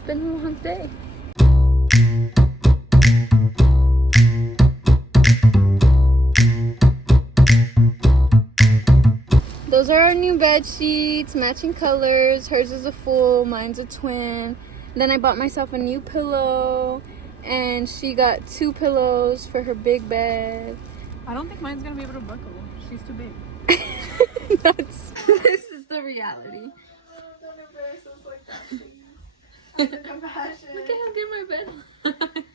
It's been a long day. Those are our new bed sheets, matching colors. Hers is a full, mine's a twin. Then I bought myself a new pillow, and she got 2 pillows for her big bed. I don't think mine's gonna be able to buckle. She's too big. This is the reality. Don't embarrass us like that. Look at how good my bed.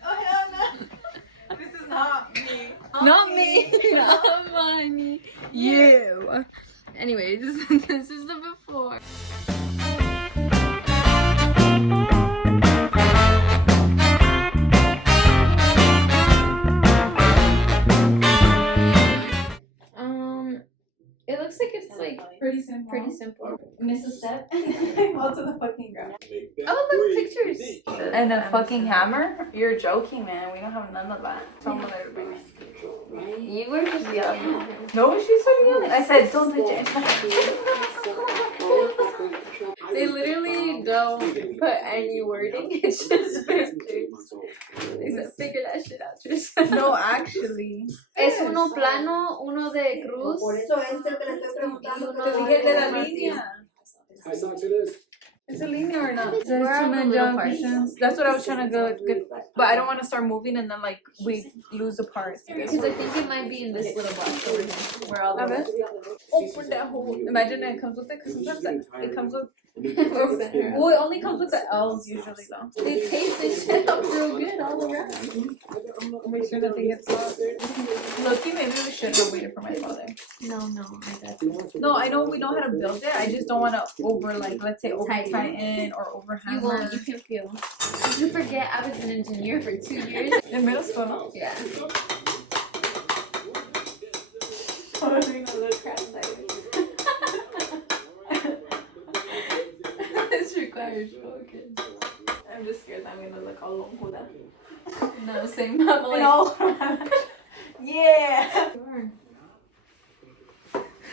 Oh hell no! This is not me. Not me. Not money. You. Anyways, this is the before. It looks like it's like Pretty simple. Miss a step. I fall to the fucking ground. Oh, look, pictures. And a fucking hammer? You're joking, man. We don't have none of that. Someone that would bring. You were just yelling. No, she's so yelling. I said, don't touch it. They literally don't put any wording. It's just pictures. They said, figure that shit out yourself. No, actually. Es uno plano, uno de cruz. Por eso es el que le estoy preguntando. Te dije de la línea. Is it linear or not? Where are the little parts? That's what I was trying to go. But I don't want to start moving and then like we lose the parts. Because I think it might be in this little box over here. Where all A the ver. Oh, put that whole. Imagine it comes with it because sometimes it comes with. Well, it only comes with the L's usually though. They taste this shit up real good all around. Make sure nothing gets lost. Loki, maybe we shouldn't have waited for my father. No, I got No, I know we know how to build it. I just don't want to over like let's say over tighten or over You hammer. won't, you can feel. Did you forget I was an engineer for 2 years? In middle school, no? Yeah. This requires focus. I'm just scared that I'm gonna look all lonjuda. No, same. I'm like, No. Yeah.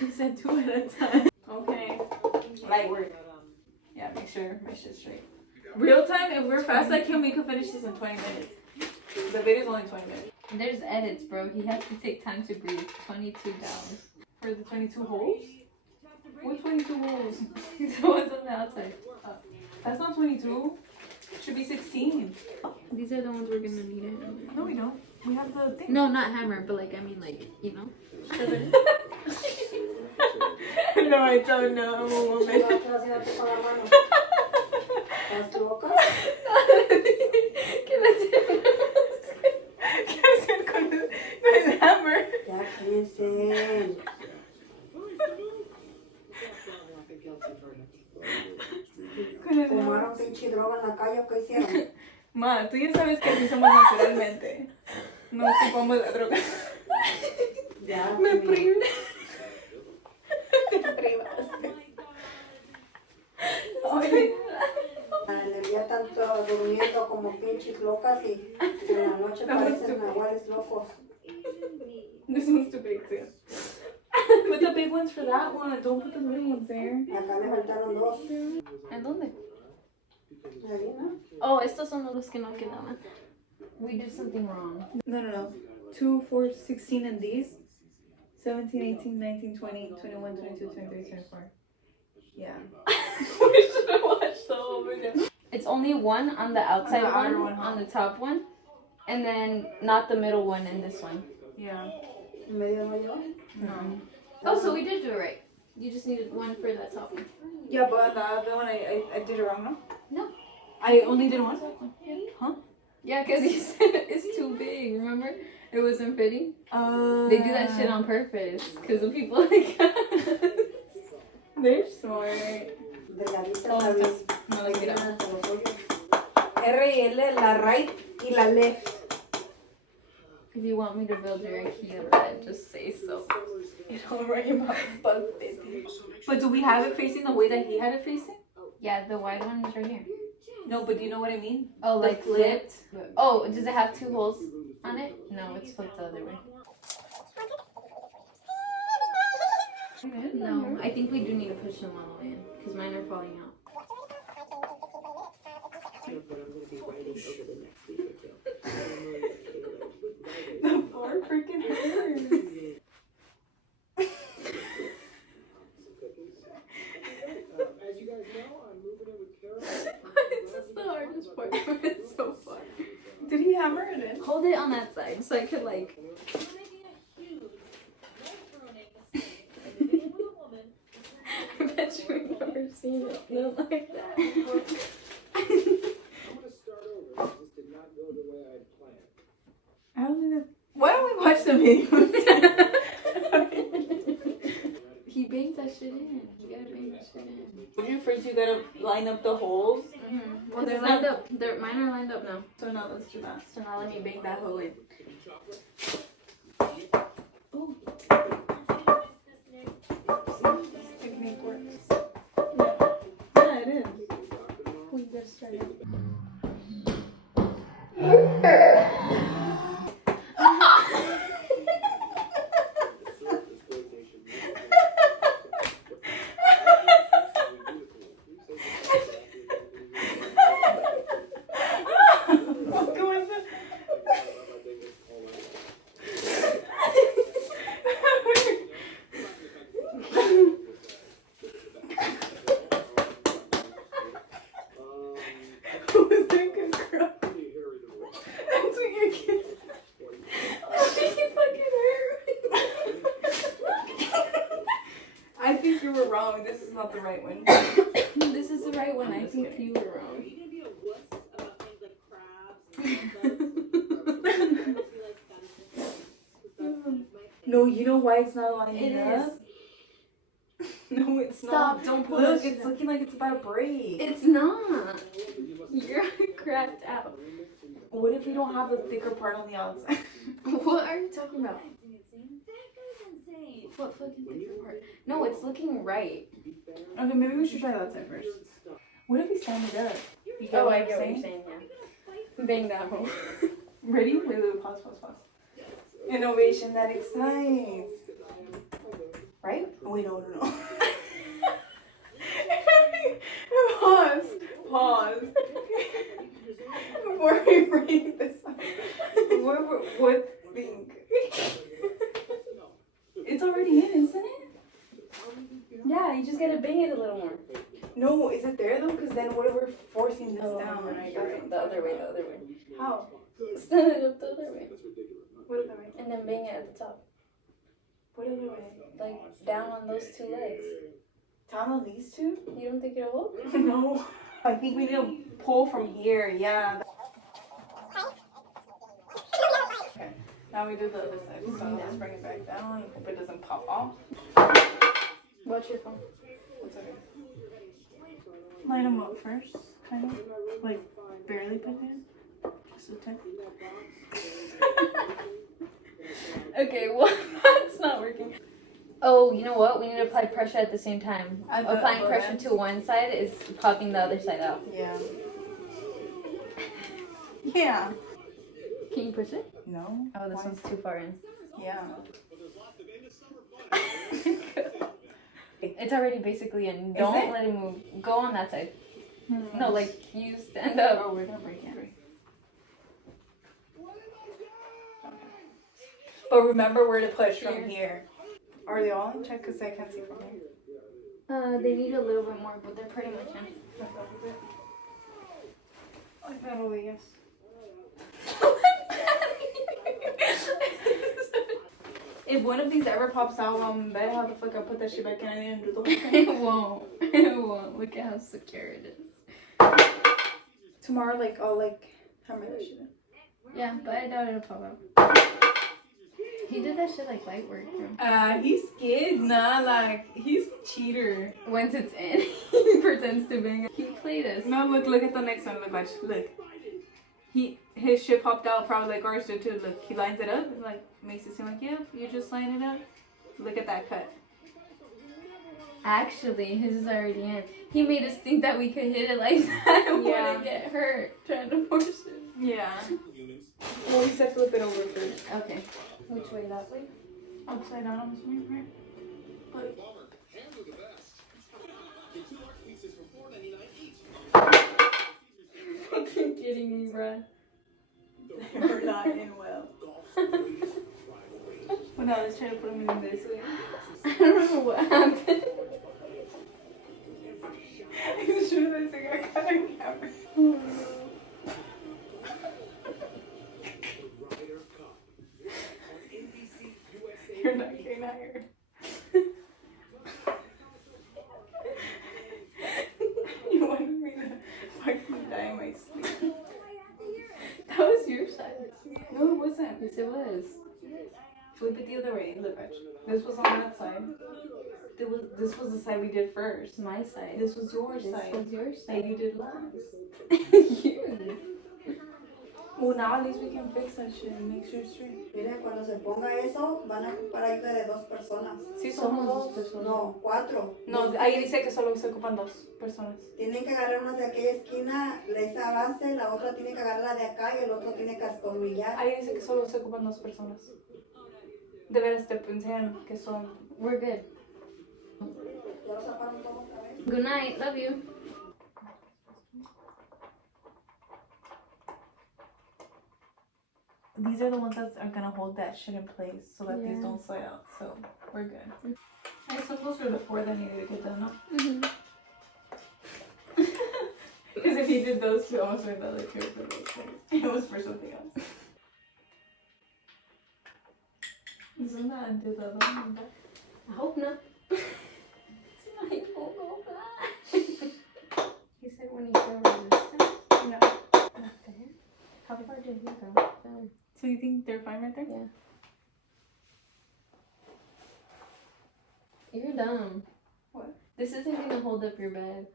He said 2 at a time. Okay. Light work. Yeah, make sure my shit's straight. Real time, if we're fast like him, we could finish this in 20 minutes. The video's only 20 minutes. there's edits, bro. He has to take time to breathe. $22. For the 22 holes? What 22 holes? The ones on the outside. That's not 22. It should be 16. These are the ones we're gonna need it. No, we don't. We have the thing. No, not hammer, but like, I mean, like, you know. No, I don't know. I'm a woman. ¿Qué ¿Estás loca? ¿Qué le ¿Qué hacer con el hammer? Ya cállense. Fumaron pinche droga en la calle o qué hicieron. Ma, tú ya sabes que así somos naturalmente. No ocupamos la droga. Ya. Me privé. Te privaste. Ay, El día tanto durmiendo como pinches locas y en la noche parecen nahuales locos. this one's too big too. Put the big ones for that one. Don't put the little ones there. Y acá me faltaron 2. ¿En dónde? Ahí, ¿no? Oh, estos son los que no quedaban. We did something wrong. No. 2, 4, 16 and these. 17, 18, 19, 20, 21, 22, 23, 24. Yeah. We should have watched the whole video. It's only one on the outside On the outer one, one, huh? on the top one, and then not the middle one and this one. Yeah. En medio no yo. No. Oh, so we did do it right. You just needed one for that top one. Yeah, but the other one I did it wrong, no? No. I only did one? Huh? Yeah, because you said it's too big, remember? It wasn't fitting. They do that shit on purpose, because of people like us. They're smart. Delgaditas Oh, la just- no, let's get vida out. de los hoyos. R y L, la right y la left. If you want me to build your IKEA bed, just say so. Don't worry about bug baby. But do we have it facing the way that he had it facing? Yeah, the wide one is right here. No, but do you know what I mean? Oh, The like flipped? Oh, does it have 2 holes on it? No, it's flipped the other way. No, I think we do need to push them all the way in, because mine are falling out. The floor freaking hurts. This is the hardest part, but it's so fun. Did he hammer it in? Hold it on that side so I could like. I bet you we've never seen it look like that. I don't think that. Why don't we watch the video? He bangs that shit in. You gotta bang that shit in. Would you first you gotta line up the holes? Mm-hmm. Well, they're lined up. Mine are lined up now. So now let's do that. So now let me bang that hole in. Ooh. This technique works. Yeah, it is. We gotta start it. I think you were wrong. This is not the right one. This is the right one. I think you were wrong. No, you know why it's not lining It up? is. No, it's Stop, not. don't pull Look, that shit it's out. looking like it's about to break. It's not. You're cracked out. What if we don't have a thicker part on the outside? What are you talking about? What fucking thicker part? No, it's looking right. Okay, maybe we should try that side first. What if we stand it up? You get what I'm saying? Yeah. Bang that hole. Ready? Wait, pause. Innovation that excites. Right? Wait, no. Pause. Before we bring this up. What thing? It's already in, isn't it? Yeah, you just gotta bang it a little more. No, is it there though? Because then what if we're forcing this down? The other way. How? Stand it up the other way. What other way? And then bang it at the top. What other way? Like down on those two legs. Down on these two? You don't think it'll hold? No. I think we need to pull from here, yeah. Okay, now we do the other side. So let's bring it back down. Hope it doesn't pop off. Watch your phone. What's okay? Line them up first, kind of. Like, barely put in. Just a tip. Okay, well, that's not working. Oh, you know what? We need to apply pressure at the same time. Applying pressure to one side is popping the other side out. Yeah. Yeah. Can you push it? No. Oh, this one's too far in. Yeah. It's already basically in. Is Don't it? let it move. Go on that side. No, like you stand up. Oh, we're gonna break it. But remember where to push from here. Are they all in? Check because I can't see from here. They need a little bit more, but they're pretty much in. Like that over, yes. If one of these ever pops out, better how the fuck I put that shit back in and I didn't do the whole thing. It won't. It won't. Look at how secure it is. Tomorrow, I'll hammer that shit in. Yeah, but I doubt it'll pop out. He did that shit like light work, bro. He's scared, nah, he's a cheater. Once it's in, he pretends to bang it. He played us. No, look at the next one, watch, look. His shit popped out probably like ours did too. Look, he lines it up, makes it seem like, yep, you just line it up. Look at that cut. Actually, his is already in. He made us think that we could hit it like that and Yeah. wouldn't get hurt trying to force it. Yeah. Well, we said flip it over first. Okay. Which way? That way? Upside down, I'm assuming, right? Look. You're kidding me, bruh. We're not in well. Well, now let's try to put them in this way. I don't know what happened. I'm sure that's like I got a camera. You're not getting hired. You wanted me to fucking die in my sleep. That was your side. No, it wasn't. Yes, it was. Flip it the other way. Look, watch. This was on that side. This was the side we did first. My side. This was your This side. was your That side. you did last. You. Well, now at least we can fix that shit and make sure it's straight. Miren, cuando se ponga eso, van a ocupar ayuda de 2 personas. Sí, Somos somos dos personas. No, 4. No, ahí dice que solo se ocupan 2 personas. Tienen que agarrar una de aquella esquina, esa base, la otra tiene que agarrar la de acá y el otro tiene que atornillar. Ahí dice que solo se ocupan 2 personas. De veras te enseñan que son. We're good. ¿Ya lo sacaron todo otra vez? Good night. Love you. These are the ones that are gonna hold that shit in place so that these Yeah. don't slide out. So we're good. I suppose those are the 4 that needed to get done, no? Mm-hmm. Because if he did those 2, I almost made the other 2 for those things. It was for something else. Isn't that undo the other one? I hope not. I hope not. He said when he threw resistance. Yeah. What the heck? How far did he go? Down. So you think they're fine right there? Yeah. You're dumb. What? This isn't gonna hold up your bed.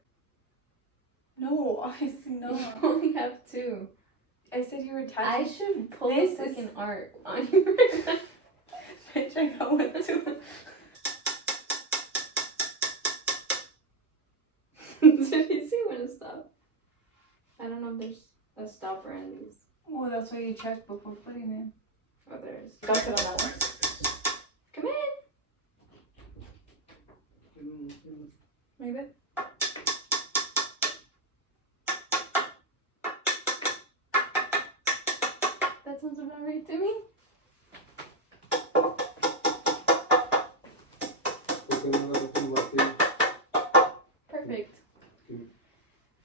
No, obviously You not. only have 2. I said you were I attaching. should pull This a is- fucking art on you. Bitch, I got one too. Did you see when to stop? I don't know if there's a stopper in these. Well, that's why you check before putting it. Oh, there's. Got it on that one. Come in. Maybe. That sounds about right to me. Perfect.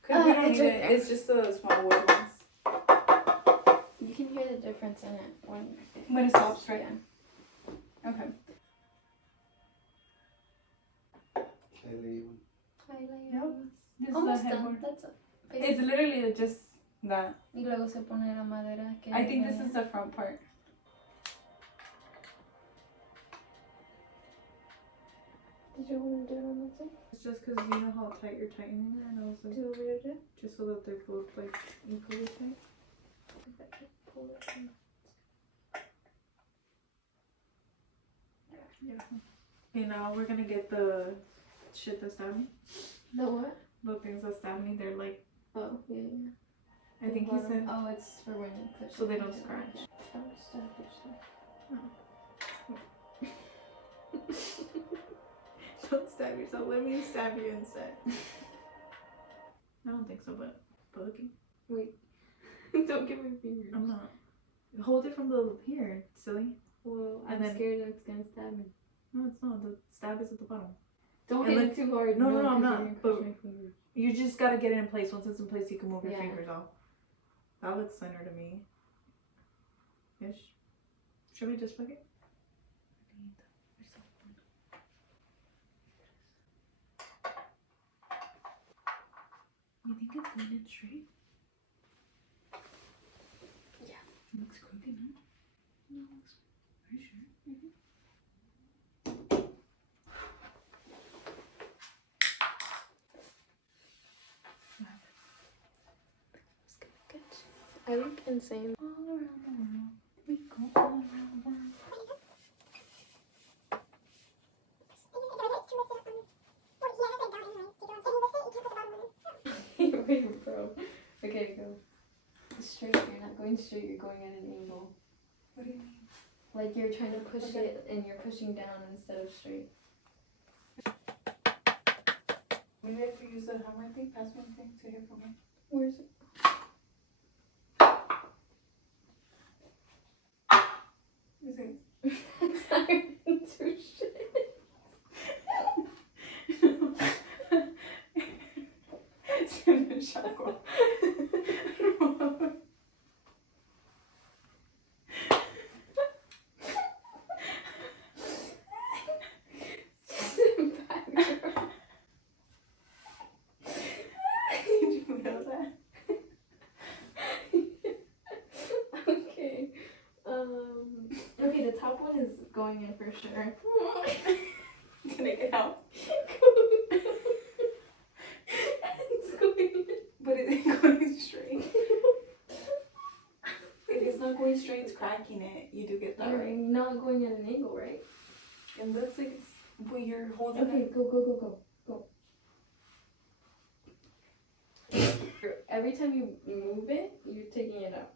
Because we don't it's need right it. there. It's just the small wood ones. You can hear the difference in it When it stops, right? Yeah. Okay. This Almost is the done. headboard. That's It's literally just that. Y luego se pone la madera que I think this is the front part. Did you want to do it on that side? It's just because you know how tight you're tightening it, and I was like, Do you want me to do it? just so that they're both like equally tight. Pull it in. Yeah. Okay, now we're gonna get the shit that stabbed me. The what? The things that stabbed me, they're like, Oh, yeah, yeah. I think he said, Oh, it's for when you push so they it. don't Okay. scratch. Don't stab yourself. Don't stab yourself. Let me stab you instead. I don't think so, but looking. Wait. Don't give me fingers. I'm not. Hold it from the here, silly. Well, And I'm then- scared that it's gonna stab me. No, it's not. The stab is at the bottom. Don't And hit it too hard. no, no, I'm 'cause not, you're gonna but- crush my fingers. You just gotta get it in place. Once it's in place, you can move your Yeah. fingers off. That looks center to me. Ish. Should we just fuck it? You think it's going in straight? Yeah. It looks crooked, no? No, it looks. Are you sure? I look insane. All around the world. We go all around the world. Wait, bro. Okay, go. Straight. You're not going straight. You're going at an angle. What do you mean? Like you're trying to push Okay. it and you're pushing down instead of straight. Maybe I could use the hammer thing, pass me the thing to hear from me. Where's it? going in for sure. Can I get out? It's going in. But it ain't going straight. If it's not going straight, it's cracking it. You do get that, You're right? not going at an angle, right? It looks like it's when you're holding Okay, it. go. Every time you move it, you're taking it out.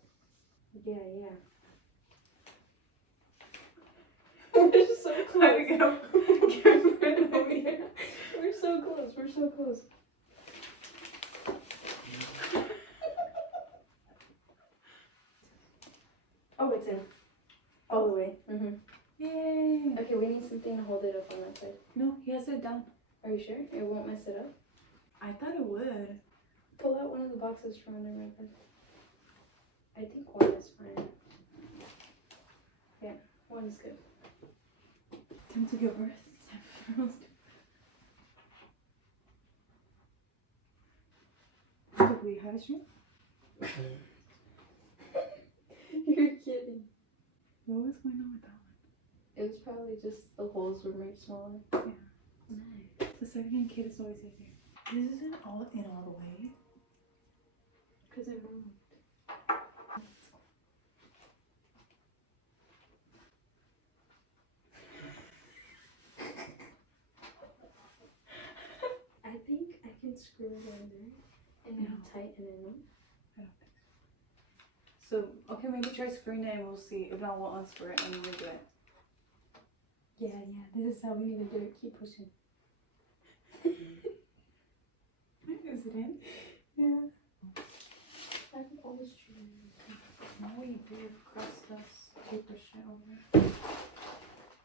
Yeah. We're so close. Get over here. We're so close. Oh, it's in. All the way. Mm-hmm. Yay. Okay, we need something to hold it up on that side. No, he has it down. Are you sure? It won't mess it up? I thought it would. Pull out one of the boxes from under my bed. I think one is fine. Yeah, one is good. Time to give birth. Did we have a stream? You're kidding. What was going on with that one? It was probably just the holes were made smaller. Yeah. Nice. The second kid is always easier. This isn't all the way. Because it moved. I think I can screw it in there and then tighten it up. I don't think so. So, okay, maybe try screwing it and we'll see. If not, we'll unscrew it and we'll do it. Yeah, this is how we need to do it. Keep pushing. Is it in? Yeah. I've always tried. No, we did cross this paper shit over.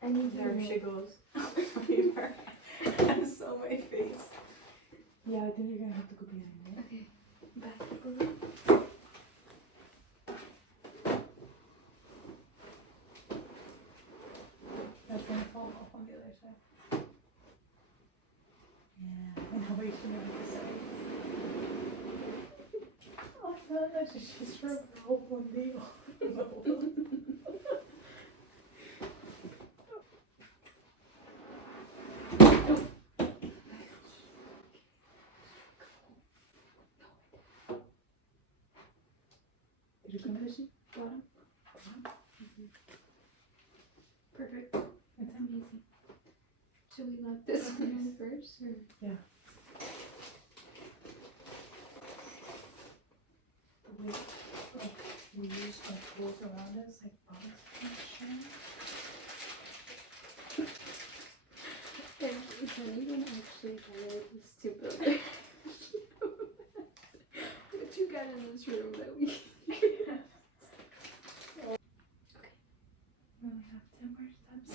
I need There to she goes. Paper. That's so my face. Yeah, I think you're gonna have to go behind it. Okay. Back up a little. That's gonna fall off on the other side. Yeah, and how about you should make the sides? Oh, no, that's just for a whole deal. Did you come push it? Bottom. Perfect. It's amazing. Should we lock this one in first? Or? Yeah. The way we use the tools around us, like bugs and shit. And you don't actually hire these two builders. What you got in this room that we We only have 10 more steps.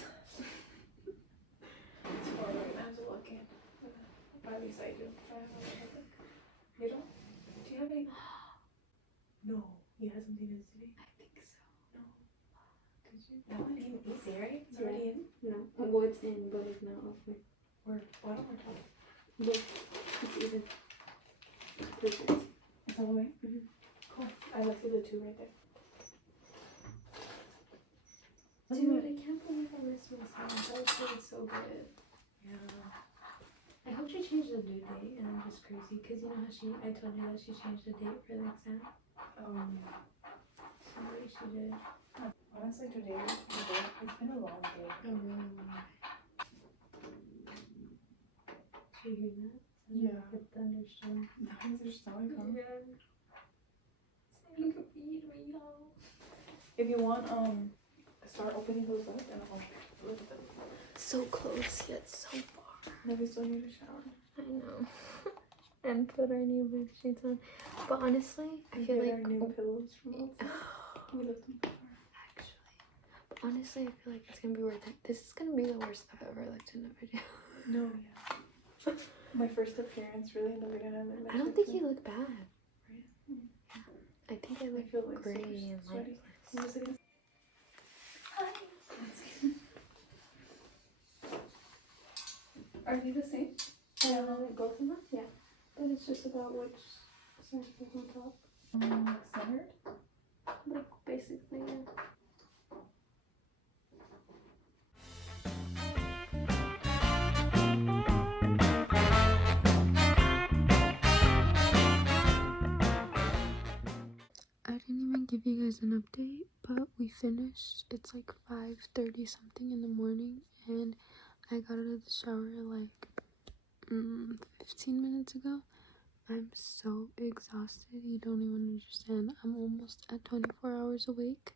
It's 4 right now to look in. At least I do. I have a look. You don't? Do you have any? No. He has something in today. I think so. No. Did you? That one ain't easy, right? It's already in? No. Well, it's in, but it's not open. Or bottom or top? Look, it's even. Perfect. It's all the way? Mhm. Cool. I left you the 2 right there. Dude, I can't believe I missed my song. That was feeling so good. Yeah. I hope she changed the due date, and I'm just crazy because you know how I told you that she changed the date for the exam. Sorry, she did. Honestly, today, it's been a long day. Did you hear that? Yeah. The thunderstorm. That means there's snowing coming. You can feed me, y'all. If you want, start opening those up and I'll look at them. So close yet so far. Then we still need a shower. I know. And put our new bed sheets on. But honestly, I feel Get like our new pillows from outside. We left them before. actually. But honestly, I feel like it's gonna be worth it. This is gonna be the worst I've ever looked in a video. No, yeah. My first appearance, really, in the video. I don't think you look bad. Right? I think I I look feel like gray super and sweaty. lightless. Are they the same? Both of them? Yeah. But it's just about which side goes on top. Centered? Like, basically, yeah. give you guys an update, but we finished. It's like 5:30 something in the morning, and I got out of the shower like 15 minutes ago. I'm so exhausted, you don't even understand. I'm almost at 24 hours awake.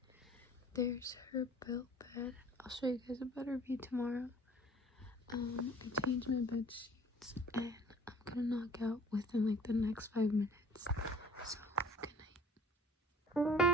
There's her built bed. I'll show you guys a better view tomorrow. I changed my bed sheets, and I'm gonna knock out within like the next 5 minutes. So, good night.